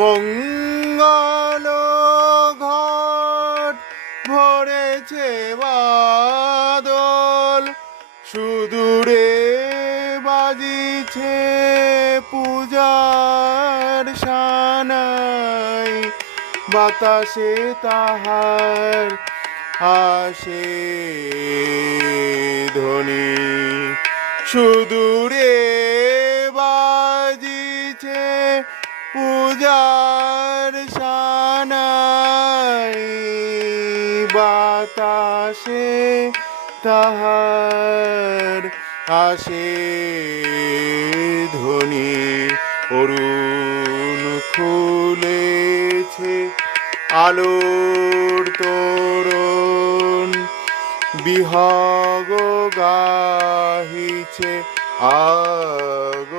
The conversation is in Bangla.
মঙ্গল ঘট ভরেছে বাদল, সুদূরে বাজিছে পূজার সানাই, বাতাসে তাহার আসে ধ্বনি। সুদূরে বাজিছে পূজার সানাই, বাতাসে তাহার আসে ধ্বনি। অরুণ খুলেছে আলোর তোরণ, বিহগ গাহিছে আগমন।